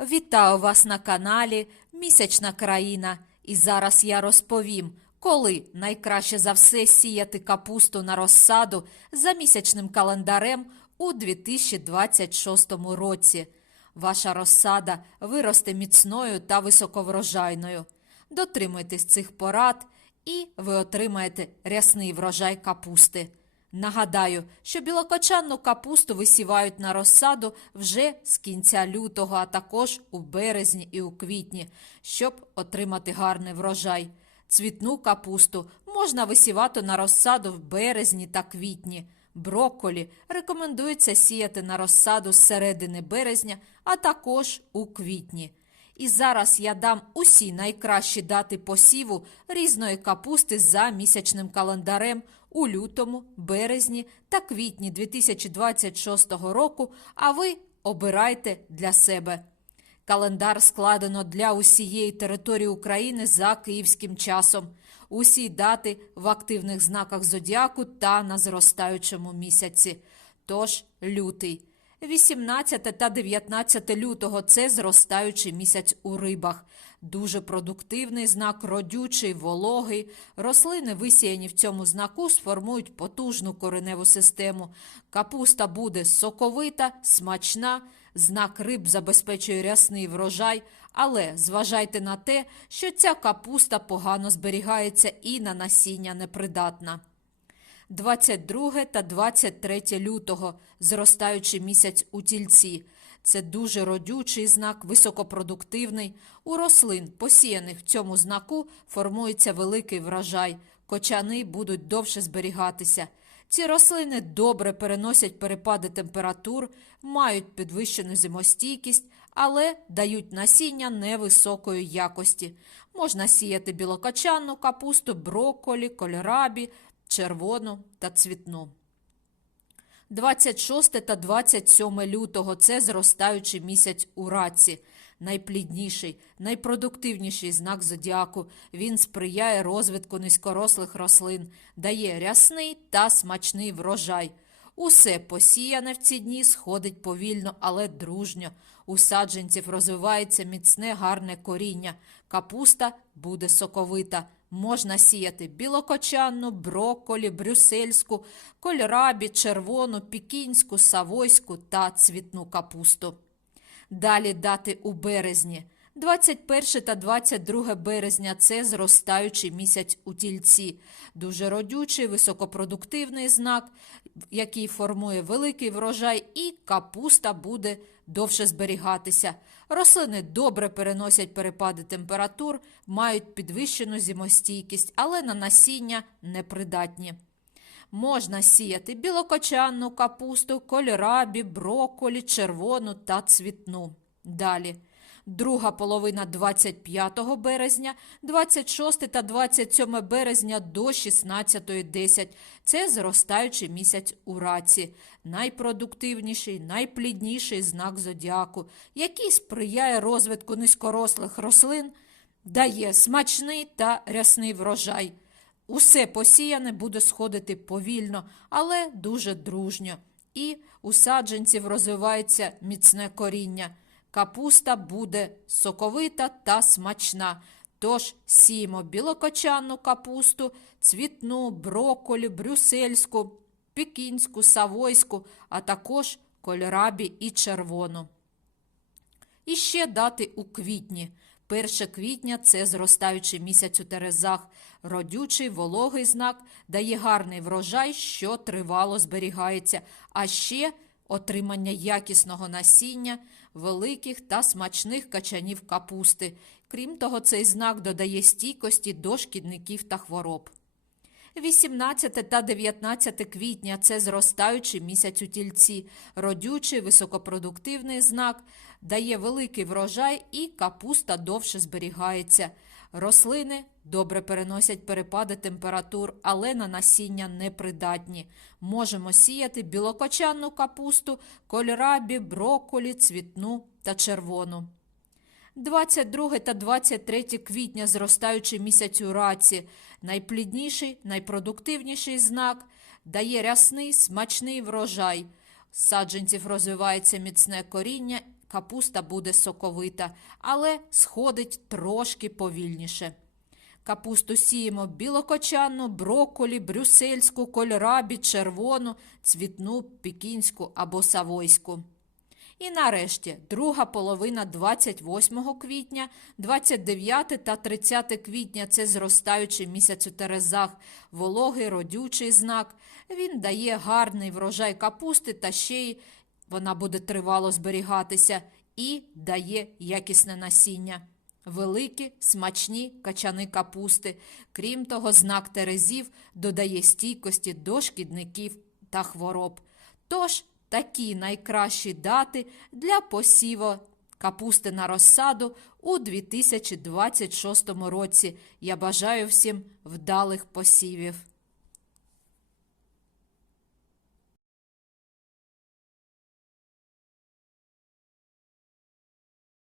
Вітаю вас на каналі Місячна країна. І зараз я розповім, коли найкраще за все сіяти капусту на розсаду за місячним календарем у 2026 році. Ваша розсада виросте міцною та високоврожайною. Дотримуйтесь цих порад, і ви отримаєте рясний врожай капусти. Нагадаю, що білокочанну капусту висівають на розсаду вже з кінця лютого, а також у березні і у квітні, щоб отримати гарний врожай. Цвітну капусту можна висівати на розсаду в березні та квітні. Брокколі рекомендується сіяти на розсаду з середини березня, а також у квітні. І зараз я дам усі найкращі дати посіву різної капусти за місячним календарем у лютому, березні та квітні 2026 року, а ви обирайте для себе. Календар складено для усієї території України за київським часом. Усі дати в активних знаках зодіаку та на зростаючому місяці. Тож лютий. 18 та 19 лютого це зростаючий місяць у рибах. Дуже продуктивний знак, родючий, вологий. Рослини, висіяні в цьому знаку, сформують потужну кореневу систему. Капуста буде соковита, смачна. Знак риб забезпечує рясний врожай, але зважайте на те, що ця капуста погано зберігається і на насіння непридатна. 22 та 23 лютого, зростаючий місяць у тільці. Це дуже родючий знак, високопродуктивний. У рослин, посіяних в цьому знаку, формується великий врожай. Кочани будуть довше зберігатися. Ці рослини добре переносять перепади температур, мають підвищену зимостійкість, але дають насіння невисокої якості. Можна сіяти білокочанну капусту, брокколі, кольорабі, червону та цвітну. 26 та 27 лютого це зростаючий місяць у раці. Найплідніший, найпродуктивніший знак зодіаку. Він сприяє розвитку низькорослих рослин, дає рясний та смачний врожай. Усе посіяне в ці дні сходить повільно, але дружньо. У саджанців розвивається міцне гарне коріння. Капуста буде соковита. Можна сіяти білокочанну, брокколі, брюссельську, кольрабі, червону, пікінську, савойську та цвітну капусту. Далі дати у березні. 21 та 22 березня це зростаючий місяць у тільці. Дуже родючий, високопродуктивний знак, який формує великий врожай, і капуста буде довше зберігатися. Рослини добре переносять перепади температур, мають підвищену зімостійкість, але на насіння непридатні. Можна сіяти білокочанну капусту, кольорабі, брокколі, червону та цвітну. Далі. Друга половина 25 березня, 26 та 27 березня до 16.10. Це зростаючий місяць у раці. Найпродуктивніший, найплідніший знак зодіаку, який сприяє розвитку низькорослих рослин, дає смачний та рясний врожай. Усе посіяне буде сходити повільно, але дуже дружньо. І у саджанців розвивається міцне коріння. Капуста буде соковита та смачна. Тож сіємо білокочанну капусту, цвітну, брокколі, брюссельську, пекінську, савойську, а також кольорабі і червону. І ще дати у квітні. 1 квітня це зростаючий місяць у терезах. Родючий, вологий знак дає гарний врожай, що тривало зберігається, а ще отримання якісного насіння, великих та смачних качанів капусти. Крім того, цей знак додає стійкості до шкідників та хвороб. 18 та 19 квітня це зростаючий місяць у тільці, родючий, високопродуктивний знак, дає великий врожай і капуста довше зберігається. Рослини добре переносять перепади температур, але на насіння непридатні. Можемо сіяти білокочанну капусту, кольрабі, брокколі, цвітну та червону. 22 та 23 квітня зростаючий місяць у раці, найплідніший, найпродуктивніший знак, дає рясний, смачний врожай. З саджанців розвивається міцне коріння, капуста буде соковита, але сходить трошки повільніше. Капусту сіємо білокочанну, брокколі, брюссельську, кольрабі, червону, цвітну, пекінську або савойську. І нарешті друга половина 28 квітня, 29 та 30 квітня це зростаючий місяць у Терезах, вологий родючий знак. Він дає гарний врожай капусти та ще й вона буде тривало зберігатися і дає якісне насіння. Великі, смачні качани капусти. Крім того, знак Терезів додає стійкості до шкідників та хвороб. Тож такі найкращі дати для посіву капусти на розсаду у 2026 році. Я бажаю всім вдалих посівів.